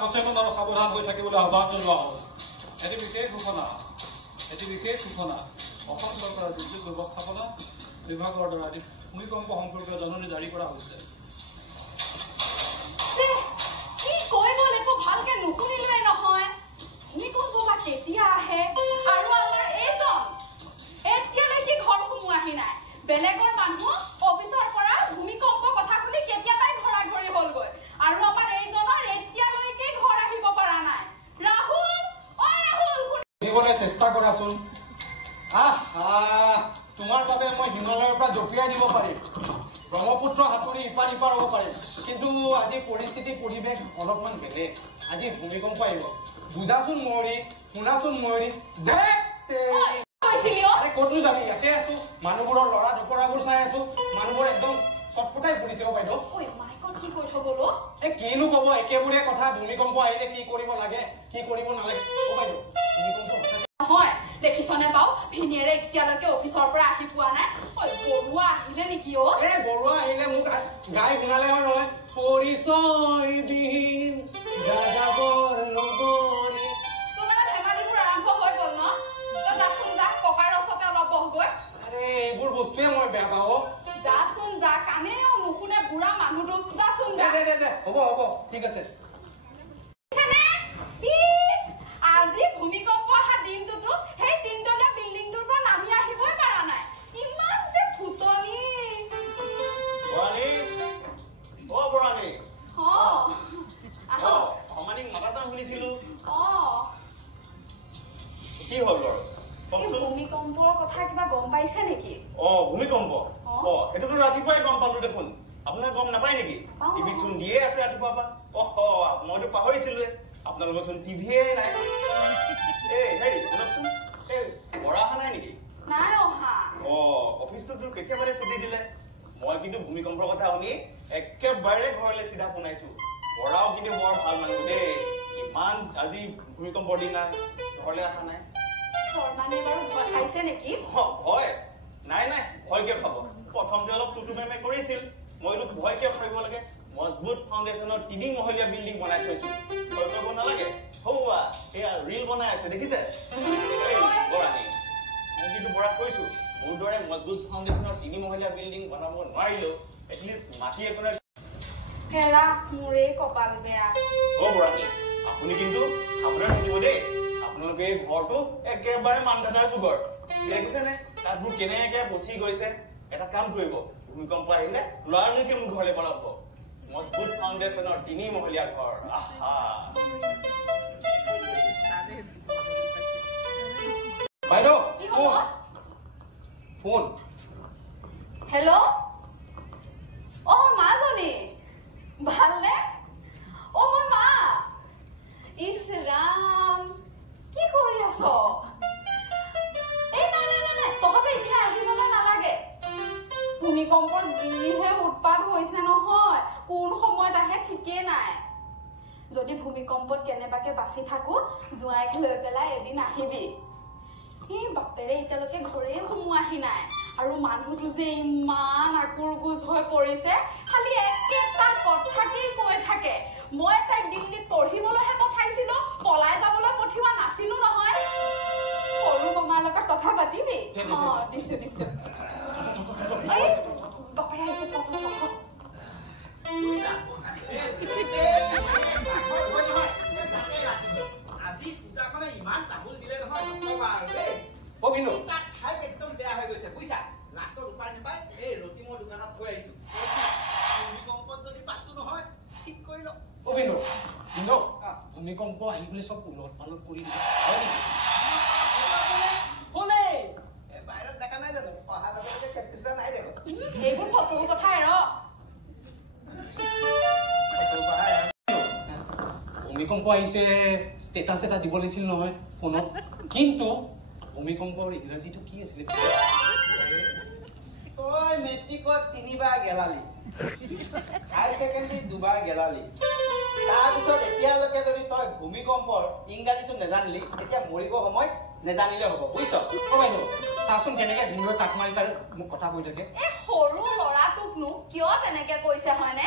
সচেতন আৰু সাৱধান হৈ থাকিবলৈ আহ্বান জনোৱা হ'ল। এটি বিশেষ ঘোষণা অসম চৰকাৰৰ দুৰ্যোগ ব্যৱস্থাপনা বিভাগৰ দ্বাৰা এটি ভূমিকম্প সম্পৰ্কীয় জাননী জাৰি কৰা হৈছে। বেলেগৰ মানুহ অফিচৰ পৰা ভূমিকম্প কথা শুনি কেতিয়াবাই ঘৰা ঘৰি হ'লগৈ আৰু আমাৰ এইজনৰ এতিয়ালৈকে ঘৰ আহিব পৰা নাই। ৰাহুল শুনিবলৈ চেষ্টা কৰাচোন। তোমাৰ বাবে মই হিমালয়ৰ পৰা জঁপিয়াই দিব পাৰিম, ব্ৰহ্মপুত্ৰ সাঁতুৰি ইপাৰ ইপাৰ হ'ব পাৰিম, কিন্তু আজি পৰিস্থিতি পৰিৱেশ অলপমান বেলেগ। আজি ভূমিকম্প আহিব। বুজাচোন ময়ূৰী, শুনাচোন ময়ূৰী। ক'তনো যাবি? ইয়াতে আছো, মানুহবোৰৰ লৰা জপৰাবোৰ চাই আছো, মানুহবোৰ একদম চটপটাই ফুৰিছে। বাইদেউ কিনো কব, একেবোৰে কথা। ভূমিকম্প আহিলে কি কৰিব লাগে, কি কৰিব নালাগে। বাইদেউ ভূমিকম্প নহয় দেখিছনে বাৰু, ভিনিয়েৰে এতিয়ালৈকে অফিচৰ পৰা আহি পোৱা নাই। বৰুৱা আহিলে নেকি? বৰুৱা আহিলে মোক গাই শুনালে হয় নহয়। পৰিচয় বিহীন যাযাবৰ নগৰী। ধেমালিবোৰ আৰম্ভ হৈ গ'ল ন? যাচোন যা, ককাৰ ওচৰতে অলপ বহগৈ। এইবোৰ বস্তুৱে মই বেয়া পাওঁ। যাচোন যা, কানেও নুশুনে বুঢ়া মানুহটোক। যাচোন যা। হ'ব ঠিক আছে। আজি ভূমিকম্প অহা দিনটোতো সেই তিনতলীয়া বিল্ডিংটোৰ পৰা নামি আহিবই পৰা নাই। ইমান যে ফুটনি। ভূমিকম্পৰ কথা কিবা গম পাইছে নেকি? ভূমিকম্প সেইটোতো ৰাতিপুৱাই গম পালো দেখোন। আপোনাৰ গম নাপায় নেকি? টিভিত চোন দিয়ে আছে ৰাতিপুৱাৰ পৰা। মইতো পাহৰিছিলোৱে, আপোনালোকৰ চোন টিভিয়ে নাই। হেৰি শুনকচোন, বৰা অহা নাই নেকি? নাই অহা। অফিচটোতো কেতিয়াবাৰে ছুটি দিলে। মই কিন্তু ভূমিকম্পৰ কথা শুনি একেবাৰে ঘৰলৈ চিধা পোনাইছো। বৰাও কিন্তু বৰ ভাল মানুহ দেই। ইমান আজি ভূমিকম্পৰ দিনা ঘৰলৈ অহা নাই। হয় নাই ভয় কিয় খাব? প্ৰথমতে অলপ টুটুমেমে কৰিছিল। মইনো ভয় কিয় খাব লাগে? মজবুত ফাউণ্ডেশ্যনৰ 3 মহলীয়া বিল্ডিং বনাই থৈছো। ভয় কৰিব নালাগে। হৌৱা এয়া ৰিল বনাই আছে, দেখিছে? বৰাণী মই কিন্তু বৰাক কৈছো, মোৰ দৰে মজবুত ফাউণ্ডেশ্যনৰ 3 মহলীয়া বিল্ডিং বনাব নোৱাৰিলো, এটলিষ্ট মাটি এখনৰ মোৰে কপাল বেয়া। বৰাণী আপুনি কিন্তু সাৱধান থাকিব দেই। আপোনালোকে এই ঘৰটো একেবাৰে মানধাতাৰ যুগৰ। দেখিছেনে তাতবোৰ কেনেকে পচি গৈছে? এটা কাম কৰিব, ভূমিকম্প আহিলে লৰালৰিকে মোৰ ঘৰলৈ পলাব। মজবুত ফাউণ্ডেশ্যনৰ 3 মহলীয়া ঘৰ। বাইদেউ ফোন। হেল্ল' মাজনী ভালনে? মই মা। ইছ ৰাম, কি কৰি আছ? নাই তহঁতে এতিয়া আহিবলৈ নালাগে। ভূমিকম্পৰ যিহে উৎপাত হৈছে নহয়, কোন সময়ত আহে ঠিকেই নাই। যদি ভূমিকম্পত কেনেবাকে বাচি থাকো, জোঁৱাইক লৈ পেলাই এদিন আহিবি। বাপেৰে এতিয়ালৈকে ঘৰে সোমোৱাহি নাই, আৰু মানুহটো যে ইমান আকুৰ গুজ হৈ পৰিছে, খালি একেটা কথাকেই কৈ থাকে। মই তাইক দিল্লীত পঢ়িবলৈহে পঠাইছিলো, পলাই যাবলৈ পঠিওৱা নাছিলো নহয়। সৰু মামাৰ লগত কথা পাতিবি? দিছো বাপেৰে আহিছে। আজি স্কুটাৰখনে ইমান ট্ৰাবুল দিলে নহয়, নকবা আৰু দেই। তাত ঠাইত একদম বেয়া হৈ গৈছে বুজিছা। লাষ্টত উপায় নাপায় এই ৰতিমৰ দোকানত থৈ আহিছো। ভূমিকম্পত যদি পাছো নহয় ঠিক কৰি ল। ভূমিকম্প আহি বুলি চব উলট পালট কৰি দিব বাহিৰত দেখা নাই জানো? অহা লগে খেচখেচা নাই দেখোন। এইবোৰ ফচু কথা এৰ। ভূমিকম্প আহিছে, ষ্টেটাছ এটা দিব লাগিছিল নহয় ফোনত। কিন্তু ভূমিকম্পৰ ইংৰাজীটো কি আছিলে? তই মেট্ৰিকত 3 বাৰ গেলালি, হাই ছেকেণ্ডাৰী 2 বাৰ গেলালি, তাৰপিছত এতিয়ালৈকে যদি তই ভূমিকম্পৰ ইংৰাজীটো নেজানিলি, তেতিয়া মৰিব সময়ত নেজানিলে হ'ব বুজিছ? বাইদেউ চাচোন কেনেকে ভিনদেউ তাক মাৰি তাৰ মোক কথা কৈ থাকে। সৰু ল'ৰাটোকনো কিয় তেনেকে কৈছে হয়নে?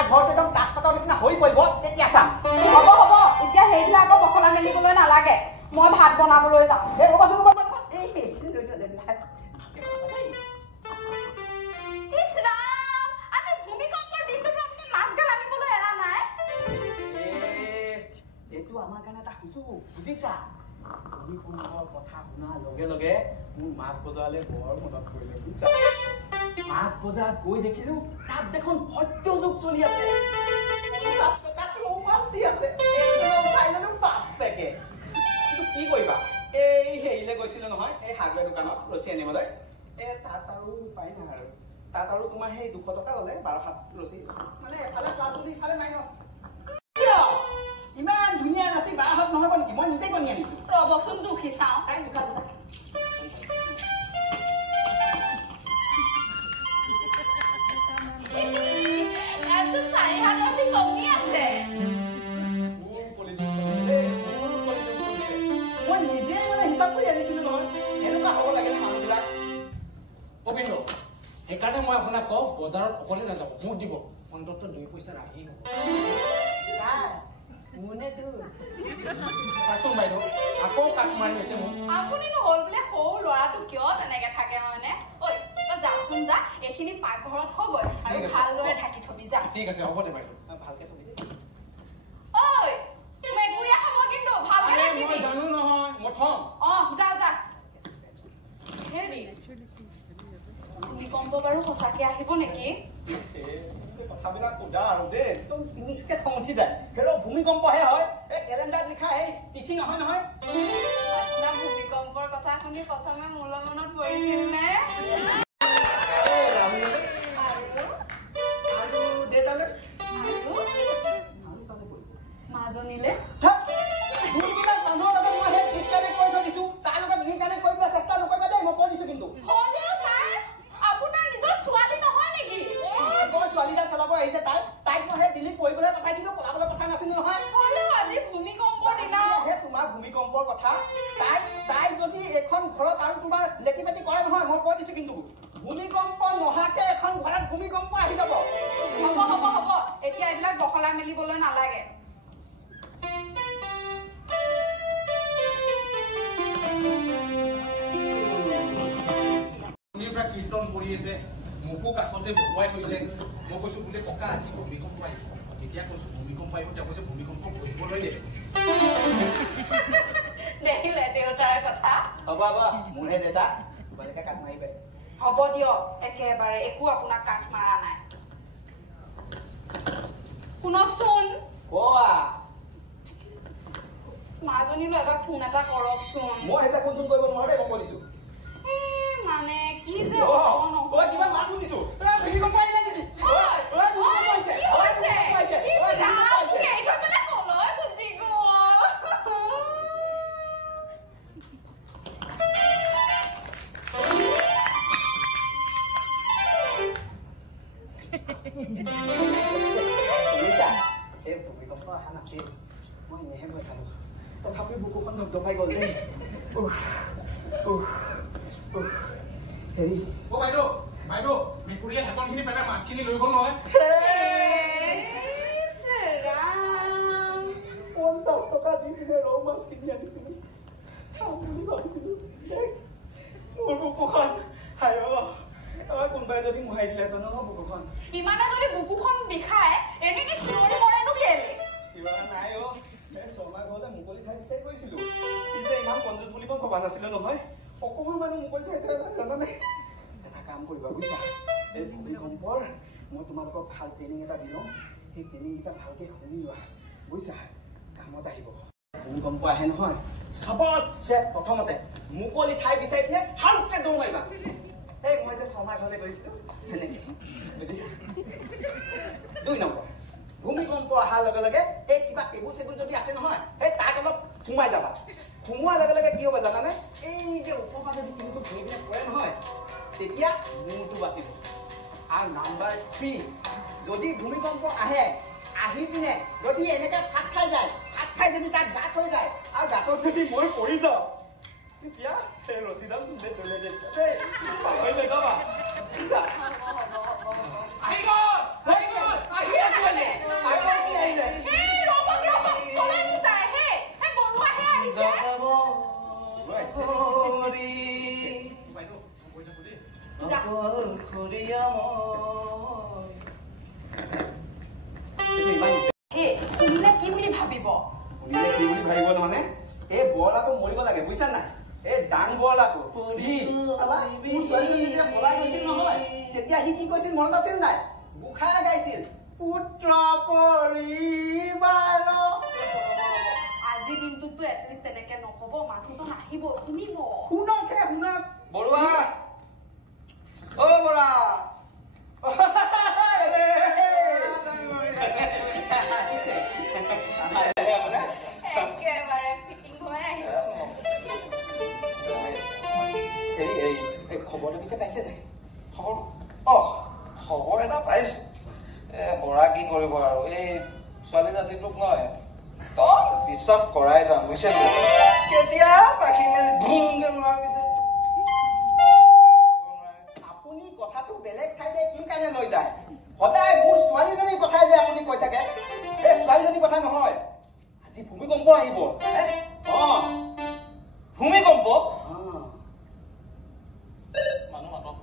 তাৰ ঘৰটো একদম কাঠপাতৰ নিচিনা হৈ পৰিব তেতিয়া চাম হ'ব হ'ব এতিয়া সেইটো আকৌ বখলা মেলিবলৈ নালাগে মই ভাত বনাবলৈ যাওঁ এই ৰ'বাচোন ৰ'বা এই ইছ ৰাম আজি ভূমিকম্পৰ দিনটোত আপুনি মাছ গাল আনিবলৈ এৰা নাই এইটো আমাৰ কাৰণে এটা সুযোগ বুজিছা ভূমিকম্পৰ কথা শুনাৰ লগে লগে মোৰ মাছ বজাৰলৈ বৰ মনত পৰিলে বুজিছা মাছ বজাৰত গৈ দেখিলো তাত দেখোন সত্যযুগ চলি আছে 50 টকাত মাছ দি আছে কিন্তু কি কৰিবা এই হেৰিলে গৈছিলো নহয় এই হাৰ্ডৱেৰ দোকানত ৰছী আনিবলৈ তাত আৰু উপায় নাই আৰু তাত আৰু তোমাৰ সেই 200 টকা ল'লে 12 ৰছী মানে এফালে প্লাছ যদি ইফালে মাইনাছ ইমান ধুনীয়া ৰছী 12 নহ'ব নেকি মই নিজে কিনি আনিছো ৰবচোন জুখি চাওঁ তাই জোখা জোখা এটো 4 হাত ৰছী কমি আছে মই নিজে মানে হিচাপ কৰি আনিছিলো নহয় এনেকুৱা হ'ব লাগে মানুহবিলাক অবিন্দ সেইকাৰণে মই আপোনাক কওঁ বজাৰত অকলে নাযাব মোক দিব অন্তত 2 পইচা ৰাখি হ'ব চাচোন বাইদেউ আকৌ কাক মাৰি আছে মোক আপুনি নহ'ল বোলে সৰু ল'ৰাটো কিয় তেনেকে থাকে হয়নে ঐ তই যাচোন যা এইখিনি পাকঘৰত হৈ গ'ল আৰু ভালদৰে ঢাকি থবি যা ঠিক আছে হ'ব দে বাইদেউ ভালকে থবি ঐ মেকুৰীয়া খাব কিন্তু ভালকে ঢাকি মই জানো নহয় মই থম যা যা হেৰি ভূমিকম্প বাৰু সঁচাকে আহিব নেকি কথাবিলাক সোধা আৰু দেই একদম ইংলিছকে খং উঠি যায় হেৰ' ভূমিকম্পহে হয় এই কেলেণ্ডাৰত লিখা এই তিথি নহয় নহয় আপোনাৰ ভূমিকম্পৰ কথা শুনি প্ৰথমে মোলৈ মনত পৰিছিল নে আৰু দেউতালে মাজনীলে মানুহৰ লগত মই সেই ডিছকানেক্ট কৰি থৈ দিছো তাৰ লগত ৰিকানেক্ট কৰিবলৈ চেষ্টা নকৰিবা দেই মই কৈ দিছো কিন্তু আপোনাৰ নিজৰ ছোৱালী নহয় নেকি মই ছোৱালীজন চলাব আহিছে তাইক মই সেই দিল্লীত পঢ়িবলৈ পঠাইছিলো পঢ়াবলৈ পঠা নাছিলো নহয় আজি ভূমিকম্পৰ দিনা তোমাৰ ভূমিকম্পৰ কথা তাই যদি এখন ঘৰত আৰু তোমাৰ লেটি পেটি কৰে নহয় মই কৈ দিছো কিন্তু ভূমিকম্প নহাকে এখন ঘৰত ভূমিকম্প আহি যাব হ'ব এতিয়া এইবিলাক বখলাই মেলিবলৈ নালাগে কীৰ্তন কৰি আছে মোকো কাষতে বহুৱাই থৈছে মই কৈছো বোলে ককা আজি ভূমিকম্প আহিব যেতিয়া কৈছো ভূমিকম্প আহিব তেওঁ কৈছে ভূমিকম্প পঢ়িবলৈ দে দেখিলে দেউতাৰ কথা হ'ব মোৰহে দেউতা বেলেগে কাট মাৰিব হ'ব দিয়ক একেবাৰে একো আপোনাক কাট মাৰা নাই শুনকচোন কোৱা মাজনীলৈ এবাৰ ফোন এটা কৰকচোন মই এতিয়া ফোন কৰিব নোৱাৰো দেই মই কৈ দিছো মানে কি যে কিবা মাত শুনিছো ভূমিকম্প আহিলে নেকি ভূমিকম্প অহা নাছিল মই এনেহে গৈ থাকো তথাপি বুকুখন ধপধপাই গ'ল দেই হেৰি বাইদেউ মেকুৰীয়ে ঢাকনখিনি পেলাই মাছখিনি লৈ গ'ল নহয় 50 টকা দি কিনে ৰৌ মাছ কিনি আনিছিলো খাম বুলি ভাবিছিলো মোৰ বুকুখন কোনোবাই যদি মুহাই দিলেহেঁতেন নহয় বুকুখন ইমানে যদি বুকুখন বিষাই এনেকে চিঞৰি মৰেনো কেলে চিঞৰা নাই শৰ্মা ঘৰলে মুকলি ঠাই বিচাৰি গৈছিলো কিন্তু ইমান কঞ্জুচ বুলি মই ভবা নাছিলো নহয় অকমান মানুহ মুকলি ঠাই জানানে এটা কাম কৰিবা বুজিছা এই ভূমিকম্পৰ মই তোমালোকক ভাল ট্ৰেইনিং এটা দিলোঁ সেই ট্ৰেইনিংকেইটা ভালকে শুনি লোৱা বুজিছা কামত আহিব ভূমিকম্প আহে নহয় চবতছে প্ৰথমতে মুকলি ঠাই বিচাৰি পিনে হালকে দৌৰ মাৰিবা এই মই যে শৰ্মা ঘৰলে গৈছিলো সেনেকে বুজিছা 2 নম্বৰ ভূমিকম্প অহাৰ লগে লগে এই কিবা টেবুল চেবুল যদি আছে নহয় এই তাক অলপ সোমাই যাবা সোমোৱাৰ লগে লগে কি হ'ব জানানে এই যে ওপৰৰ পৰা যদি কিন্তু ঘূৰি পিনে পৰে নহয় তেতিয়া মূৰটো বাচিব আৰু নাম্বাৰ 3 যদি ভূমিকম্প আহে আহি পিনে যদি এনেকে ফাট খাই যায় ফাট খাই যদি তাত গাঁত হৈ যায় আৰু গাঁতত যদি মই পৰি যাওঁ তেতিয়া সেই ৰছীডাল দেই পাহৰি নাযাবা আহি গ'ল বুজিছা নাই এই ডাং বৰলাটো ছোৱালীজনী যে পলাই গৈছিল নহয় তেতিয়া সি কি কৈছিল মনত আছিল নাই বুখাই গাইছিল পুত্ৰ পৰিবাৰ আজি দিনটোতো এটলিষ্ট তেনেকে নহ'ব মানুহজন আহিব শুনিব শুনক বৰুৱা অ বৰা একেবাৰে ফিটিং হৈ আহিছে খবৰ এটা পিছে পাইছে নাই খবৰ এটা পাইছো বৰা কি কৰিব আৰু এই ছোৱালী জাতিটোক নহয় তই বিশ্বাস কৰাই যাম বুজিছে কেতিয়া পাখি মেলি ধুমকে লোৱাৰ পিছে আপুনি কথাটো বেলেগ চাইডে কি কাৰণে লৈ যায় সদায় মোৰ ছোৱালীজনীৰ কথাই যে আপুনি কৈ থাকে এই ছোৱালীজনীৰ কথা নহয় আজি ভূমিকম্প আহিব ভূমিকম্প মানুহ মাতক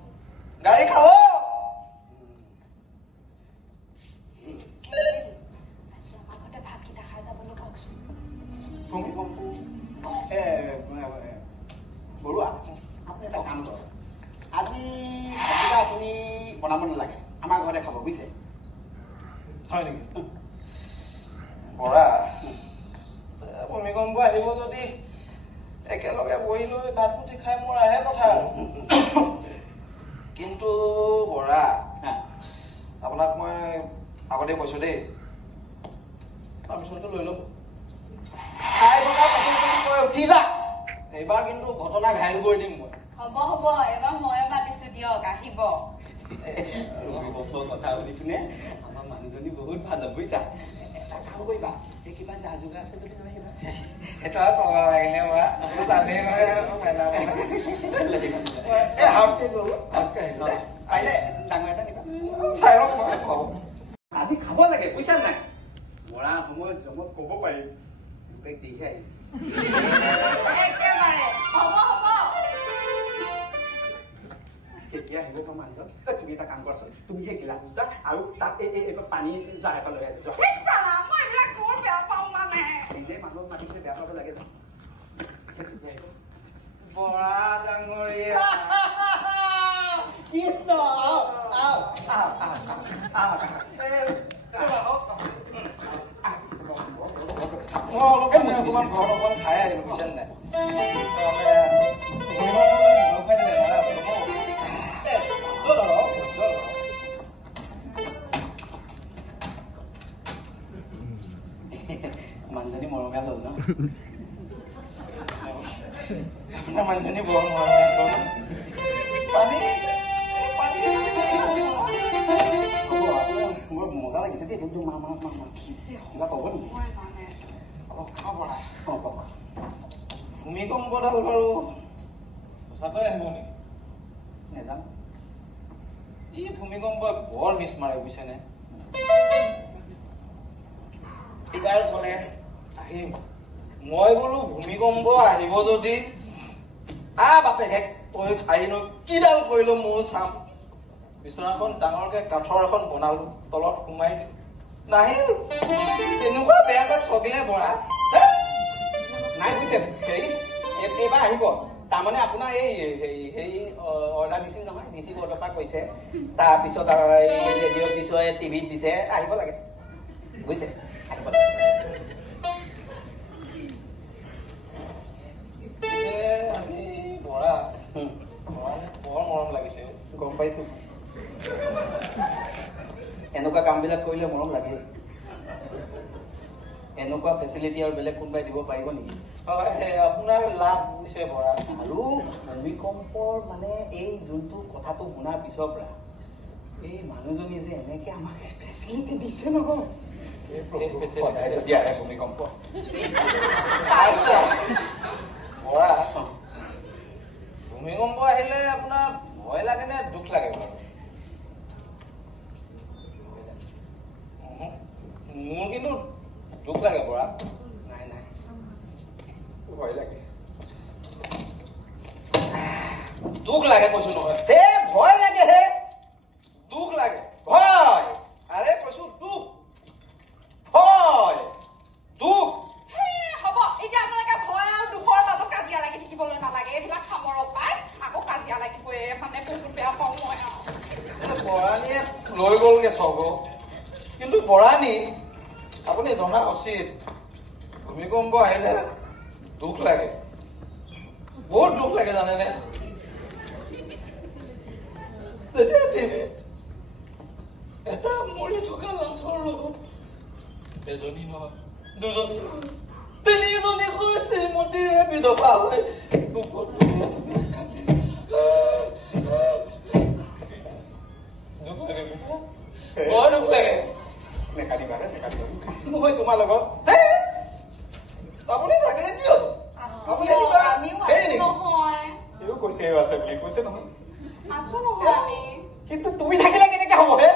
গাড়ী খাব ভূমিকম্প বৰুৱা আপুনি এটা কাম কৰক আজি ভাতকেইটা আপুনি বনাব নালাগে আমাৰ ঘৰতে খাব বুজিছে হয় নেকি বৰা ভূমিকম্প আহিব যদি একেলগে বহি লৈ ভাত মুঠি খাই মোৰ আহে কথা আৰু কিন্তু বৰা আপোনাক মই আগতে কৈছো দেই পাৰ্মিশ্যনটো লৈ ল'ব খাই থকাৰ পাছত যদি কয় উঠি যা এইবাৰ কিন্তু ঘটনা ঘাইল কৰি দিম মই হ'ব এবাৰ ময়ে মাতিছো দিয়ক আহিব কথা বুলি কিনে আমাৰ মানুহজনী বহুত ভাল হ'ব বুজিছা এটা কাম কৰিবা এই কিবা যা যোগাৰ আছে যদি লৈ আহিবা সেইটো আৰু ক'ব লাগিলে বৰা জানেই নহয় হাতকে গ'লো হাতকে আহিলো পাৰিলে ডাঙৰ এটা নিবা চাই লওক মই খুৱাব আজি খাব লাগে বুজিছা নাই মৰা সময়ত জমত ক'ব পাৰিম লোকে দেহে আহিছে একেবাৰে হ'ব কেতিয়া আহিব তোমাৰ মানুহজন তুমি এটা কাম কৰাচোন তুমি সেই গিলাচ দুটা আৰু তাত এই পানী জাৰ এটা লৈ আছে মই এইবিলাক বৰ বেয়া পাওঁ মানে নিজে মানুহক মাতিছে বেয়া পাব লাগে বৰা ডাঙৰীয়া কৃষ্ণ মই অলপ অকমান ঘৰত অকমান খাই আহিলো বুজিছে নাই মানুহজনী মৰমীয়া হ'ল ন আপোনাৰ মানুহজনী বৰ মৰমীয়া হ'ল পানী মোৰ মজা লাগিছে দেই কিন্তু কিবা ক'ব নেকি ভূমিকম্পডাল বাৰু সঁচাকৈ আহিব নেকি নেজানো ই ভূমিকম্পই বৰ মিছ মাৰে বুজিছেনে এইবাৰ ক'লে আহিম মই বোলো ভূমিকম্প আহিব যদি বাপেকে তই আহিনো কিডাল কৰিলো মোৰ চাম বিচনাখন ডাঙৰকে কাঠৰ এখন বনালো তলত সোমাই দিলো নাহিল তেনেকুৱা বেয়াকৈ ঠগিলে বৰা নাই বুজিছে হেৰি এইবাৰ আহিব তাৰমানে আপোনাৰ এই হেৰি অৰ্ডাৰ দিছিল নহয় ডিচি কোৰ্টৰ পৰা কৈছে তাৰপিছত ৰেডিঅ'ত দিছে টিভিত দিছে আহিব লাগে বুজিছে আহিব লাগে আজি বৰা বৰ মৰম লাগিছে গম পাইছো এনেকুৱা কামবিলাক কৰিলে মৰম লাগে এনেকুৱা ফেচিলিটি আৰু বেলেগ কোনোবাই দিব পাৰিব নেকি আপোনাৰ লাভ হৈছে বৰা আৰু ভূমিকম্পৰ মানে এই যোনটো কথাটো শুনাৰ পিছৰ পৰা এই মানুহজনী যে এনেকে আমাক ফেচিলিটি দিছে নহয় ভূমিকম্প বৰা ভূমিকম্প আহিলে আপোনাৰ ভয় লাগে নে দুখ লাগে বাৰু মোৰ কিন্তু দুখ লাগে বৰা নাই ভয় লাগে দুখ লাগে কৈছো নহয় হে ভয় লাগে হে দুখ লাগে ভয় আৰে কৈছো দুখ ভয় দুখ হ'ব এতিয়া আপোনালোকে ভয় আৰু দুখৰ মাজত কাজিয়া লাগি আপুনি জনা উচিত ভূমিকম্প আহিলে দুখ লাগে বহুত দুখ লাগে জানেনে যেতিয়া টিভিত এটা মৰি থকা লাঞ্চৰ লগত এজনী নহয় দুজনী তিনিজনী হৈ শ্ৰীমতীয়ে বিধৱা হৈ দুখ লাগে বুজিছা বৰ দুখ লাগে নেকাটিবা নহয় তোমাৰ লগত আপুনি থাকিলে কি হ'ব আপুনি কিবা হেৰি নেকি এইও কৈছে আছে বুলি কৈছে নহয় আছো নহয় আমি কিন্তু তুমি থাকিলে কেনেকে হ'ব হে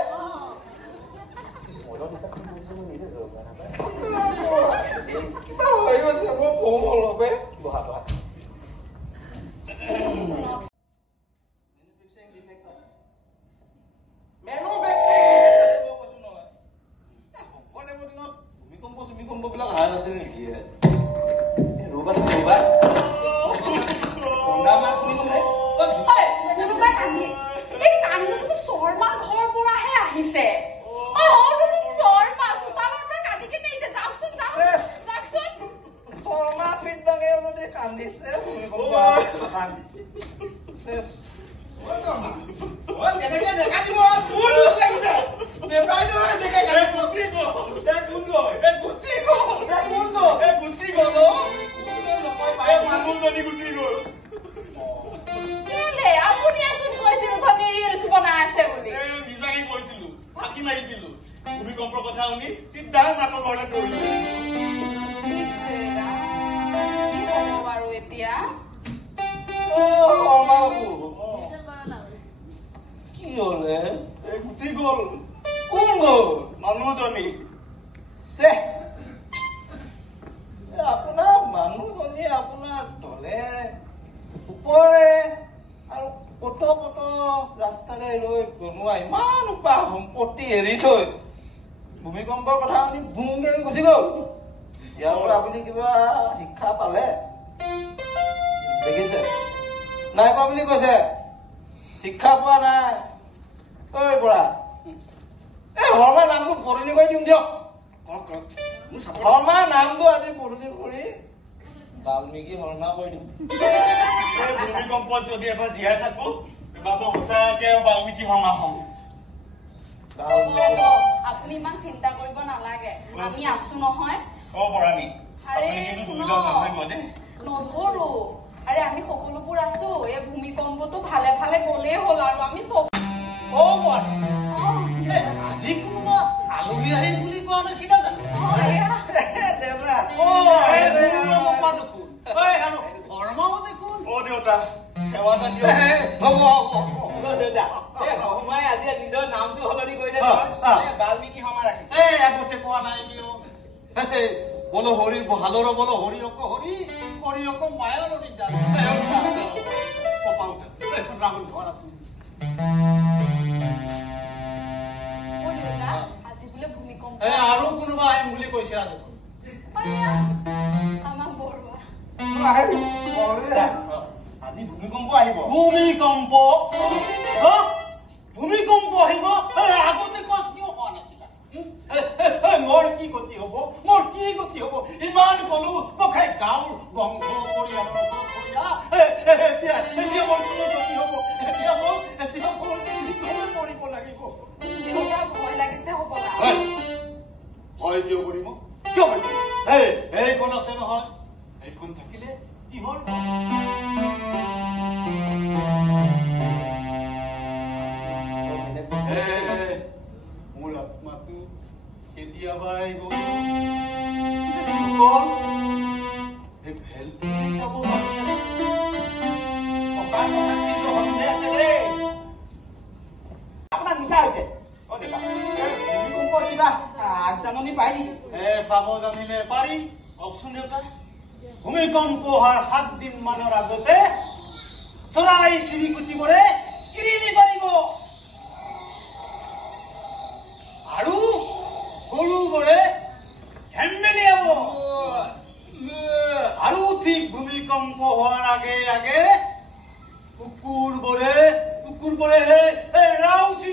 কিবা হৈ গৈছে মই বহু অলপে বহা বহা ভূমিকম্পৰ কথা শুনি বুংকে গুচি গ'ল ইয়াৰ পৰা আপুনি কিবা শিক্ষা পালে দেখিছে নাই পোৱা বুলি কৈছে শিক্ষা পোৱা নাই ঐ পৰা এই শৰ্মাৰ নামটো বদলি কৰি দিম দিয়ক শৰ্মাৰ নামটো আজি বদলি কৰি বাল্মীকি শৰ্মা কৰি দিম ভূমিকম্পত যদি এবাৰ জীয়াই থাকো এবাৰ মই সঁচাকে বাল্মীকি শৰ্মা হম আপুনি ইমান চিন্তা কৰিব নালাগে আমি আছো নহয় নধৰো আৰে আমি সকলোবোৰ আছো এই ভূমিকম্পটো ভালে ভালে গলেই হ'ল আৰু আমি চব আজি কোনোবা আলহী আহিম বুলি কোৱা নাছিলা জানো শৰ্মাও দেখোন দেউতা সেৱা এটা দিয়ক সোমাই আজি নিজৰ নামটো সলনি কৰিলে বাল্মীকি শৰ্মা ৰাখিছে আগতে কোৱা নাই বলো হৰিৰ বহাদৰ বলো হৰি অক হৰি হৰি অক মায়াৰ ৰাহুল ঘৰ আসু আজি বোলে ভূমিকম্প আৰু কোনোবা আহিম বুলি কৈছিলা দেখোন আমাক বৰবা আজি ভূমিকম্প আহিব ভূমিকম্প ভূমিকম্প আহিব আগতে কোৱা কিয় হোৱা নাছিলা মোৰ কি গতি হব ইমান কলো পখাই গাঁৱৰ বংশ পৰিয়ালৰ এতিয়া মোৰ কোনো গতি হব এতিয়া মোৰ কৰিব লাগিব ভয় লাগিছে হ'ব ভয় কিয় কৰিম কিয় এইখন আছে নহয় এইখন থাকিলে কি হল মোৰ আত্মাটো কেতিয়াবাই গল আপোনাৰ নিচা হৈছে কিবা আগজাননী পাই নেকি চাব জানিলে পাৰি কওকচোন দেউতা ভূমিকম্প হোৱাৰ 7 দিন মানৰ আগতে চৰাই চিৰিকটিবোৰে কিৰিলি পাৰিব আৰু গৰুবোৰে হেম্বেলিয়াব আৰু ঠিক ভূমিকম্প হোৱাৰ আগে আগে কুকুৰবোৰে ৰাউচি